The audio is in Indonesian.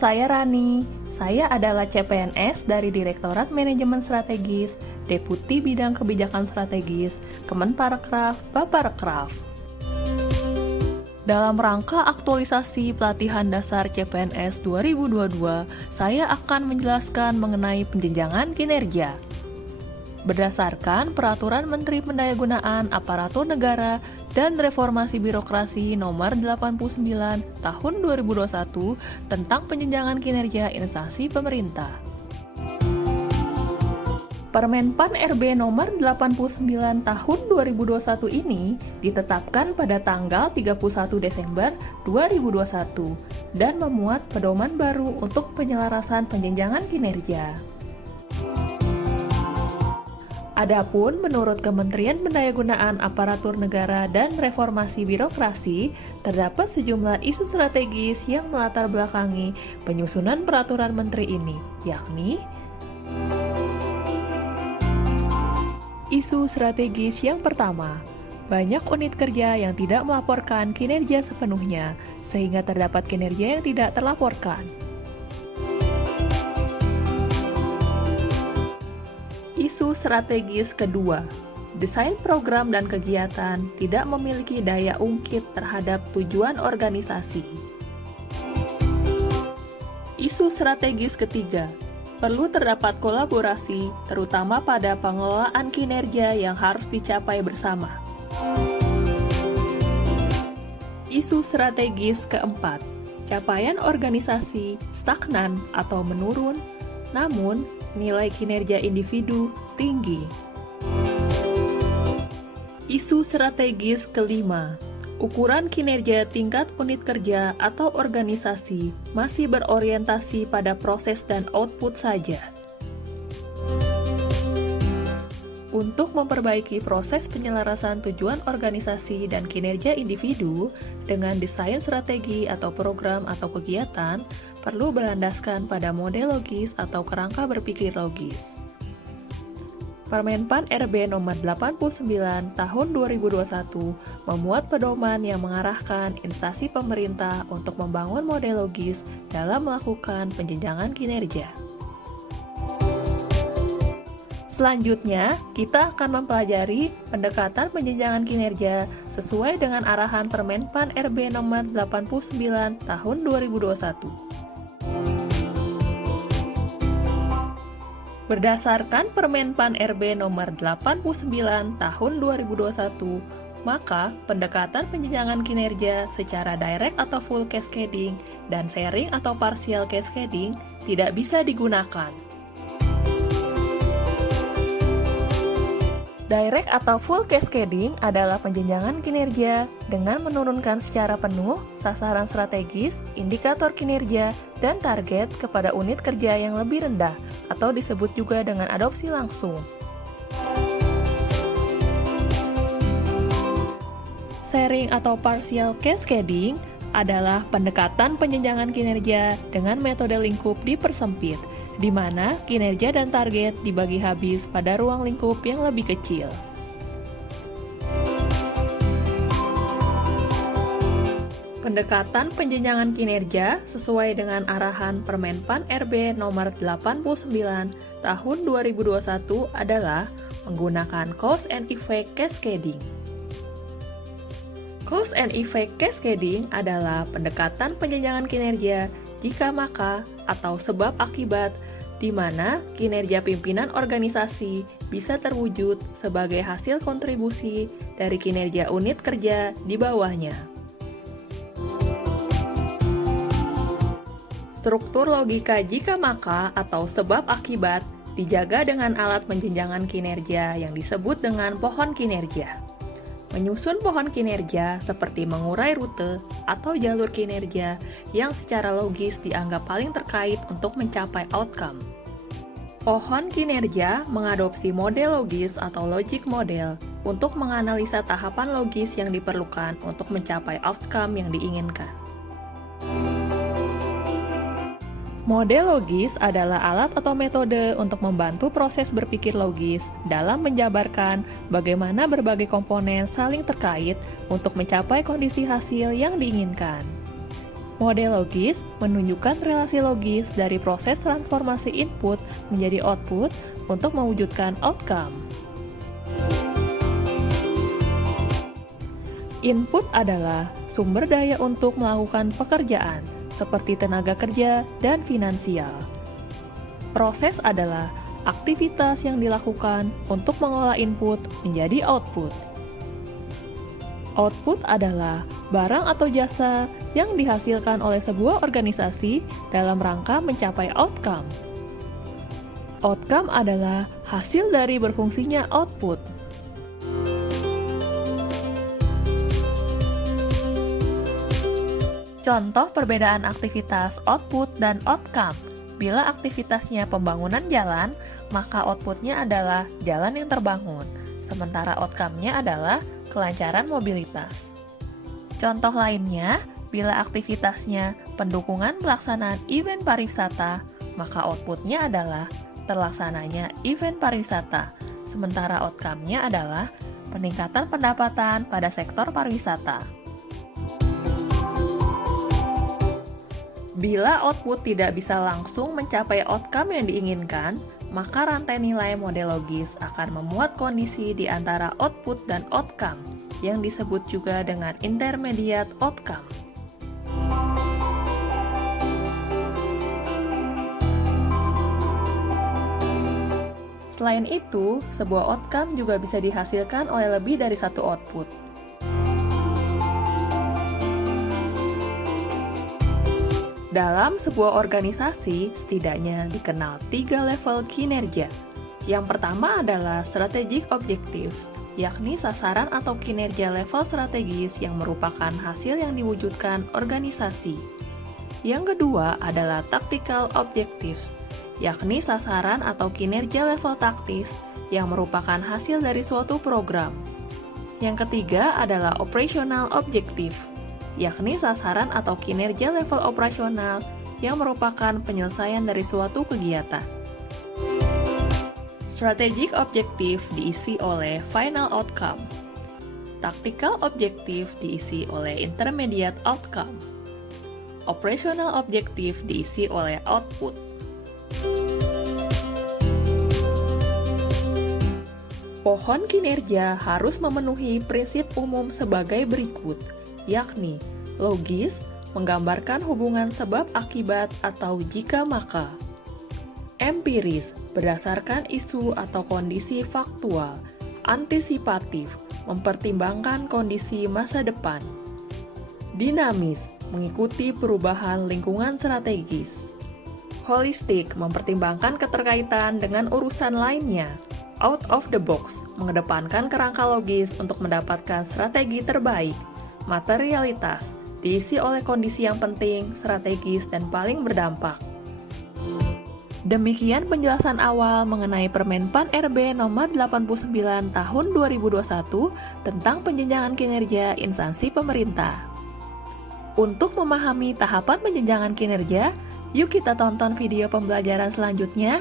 saya Rani. Saya adalah CPNS dari Direktorat Manajemen Strategis, Deputi Bidang Kebijakan Strategis, Kemenparekraf, Baparekraf. Dalam rangka aktualisasi pelatihan dasar CPNS 2022, saya akan menjelaskan mengenai penjenjangan kinerja. Berdasarkan Peraturan Menteri Pendayagunaan Aparatur Negara dan Reformasi Birokrasi Nomor 89 Tahun 2021 tentang penjenjangan kinerja instansi pemerintah. Permenpan RB Nomor 89 Tahun 2021 ini ditetapkan pada tanggal 31 Desember 2021 dan memuat pedoman baru untuk penyelarasan penjenjangan kinerja. Adapun menurut Kementerian Pendayagunaan Aparatur Negara dan Reformasi Birokrasi, terdapat sejumlah isu strategis yang melatar belakangi penyusunan peraturan menteri ini, yakni isu strategis yang pertama, banyak unit kerja yang tidak melaporkan kinerja sepenuhnya, sehingga terdapat kinerja yang tidak terlaporkan. Isu strategis kedua, desain program dan kegiatan tidak memiliki daya ungkit terhadap tujuan organisasi. Isu strategis ketiga, perlu terdapat kolaborasi, terutama pada pengelolaan kinerja yang harus dicapai bersama. Isu strategis keempat, capaian organisasi stagnan atau menurun, namun nilai kinerja individu tinggi. Isu strategis kelima, ukuran kinerja tingkat unit kerja atau organisasi masih berorientasi pada proses dan output saja. Untuk memperbaiki proses penyelarasan tujuan organisasi dan kinerja individu dengan desain strategi atau program atau kegiatan, perlu berlandaskan pada model logis atau kerangka berpikir logis. Permenpan RB Nomor 89 Tahun 2021 memuat pedoman yang mengarahkan instansi pemerintah untuk membangun model logis dalam melakukan penjenjangan kinerja. Selanjutnya, kita akan mempelajari pendekatan penjenjangan kinerja sesuai dengan arahan Permenpan RB Nomor 89 Tahun 2021. Berdasarkan Permenpan RB Nomor 89 Tahun 2021, maka pendekatan penjenjangan kinerja secara direct atau full cascading dan sharing atau partial cascading tidak bisa digunakan. Direct atau full cascading adalah penjenjangan kinerja dengan menurunkan secara penuh sasaran strategis, indikator kinerja, dan target kepada unit kerja yang lebih rendah atau disebut juga dengan adopsi langsung. Sharing atau partial cascading adalah pendekatan penjenjangan kinerja dengan metode lingkup dipersempit, di mana kinerja dan target dibagi habis pada ruang lingkup yang lebih kecil. Pendekatan penjenjangan kinerja sesuai dengan arahan Permenpan RB Nomor 89 Tahun 2021 adalah menggunakan cause and effect cascading. Cause and effect cascading adalah pendekatan penjenjangan kinerja jika maka atau sebab akibat di mana kinerja pimpinan organisasi bisa terwujud sebagai hasil kontribusi dari kinerja unit kerja di bawahnya. Struktur logika jika maka atau sebab akibat dijaga dengan alat penjenjangan kinerja yang disebut dengan pohon kinerja. Menyusun pohon kinerja seperti mengurai rute atau jalur kinerja yang secara logis dianggap paling terkait untuk mencapai outcome. Pohon kinerja mengadopsi model logis atau logic model untuk menganalisa tahapan logis yang diperlukan untuk mencapai outcome yang diinginkan. Model logis adalah alat atau metode untuk membantu proses berpikir logis dalam menjabarkan bagaimana berbagai komponen saling terkait untuk mencapai kondisi hasil yang diinginkan. Model logis menunjukkan relasi logis dari proses transformasi input menjadi output untuk mewujudkan outcome. Input adalah sumber daya untuk melakukan pekerjaan, seperti tenaga kerja dan finansial. Proses adalah aktivitas yang dilakukan untuk mengolah input menjadi output. Output adalah barang atau jasa yang dihasilkan oleh sebuah organisasi dalam rangka mencapai outcome. Outcome adalah hasil dari berfungsinya output. Contoh perbedaan aktivitas output dan outcome. Bila aktivitasnya pembangunan jalan, maka outputnya adalah jalan yang terbangun, sementara outcome-nya adalah kelancaran mobilitas. Contoh lainnya, bila aktivitasnya pendukungan pelaksanaan event pariwisata, maka outputnya adalah terlaksananya event pariwisata, sementara outcome-nya adalah peningkatan pendapatan pada sektor pariwisata. Bila output tidak bisa langsung mencapai outcome yang diinginkan, maka rantai nilai model logis akan memuat kondisi di antara output dan outcome, yang disebut juga dengan intermediate outcome. Selain itu, sebuah outcome juga bisa dihasilkan oleh lebih dari satu output. Dalam sebuah organisasi, setidaknya dikenal 3 level kinerja. Yang pertama adalah strategic objectives, yakni sasaran atau kinerja level strategis yang merupakan hasil yang diwujudkan organisasi. Yang kedua adalah tactical objectives, yakni sasaran atau kinerja level taktis yang merupakan hasil dari suatu program. Yang ketiga adalah operational objective, yakni sasaran atau kinerja level operasional yang merupakan penyelesaian dari suatu kegiatan. Strategic objective diisi oleh final outcome. Tactical objective diisi oleh intermediate outcome. Operational objective diisi oleh output. Pohon kinerja harus memenuhi prinsip umum sebagai berikut, yakni logis, menggambarkan hubungan sebab akibat atau jika maka. Empiris, berdasarkan isu atau kondisi faktual. Antisipatif, mempertimbangkan kondisi masa depan. Dinamis, mengikuti perubahan lingkungan strategis. Holistik, mempertimbangkan keterkaitan dengan urusan lainnya. Out of the box, mengedepankan kerangka logis untuk mendapatkan strategi terbaik. Materialitas, diisi oleh kondisi yang penting, strategis, dan paling berdampak. Demikian penjelasan awal mengenai Permenpan RB nomor 89 tahun 2021 tentang penjenjangan kinerja instansi pemerintah. Untuk memahami tahapan penjenjangan kinerja, yuk kita tonton video pembelajaran selanjutnya.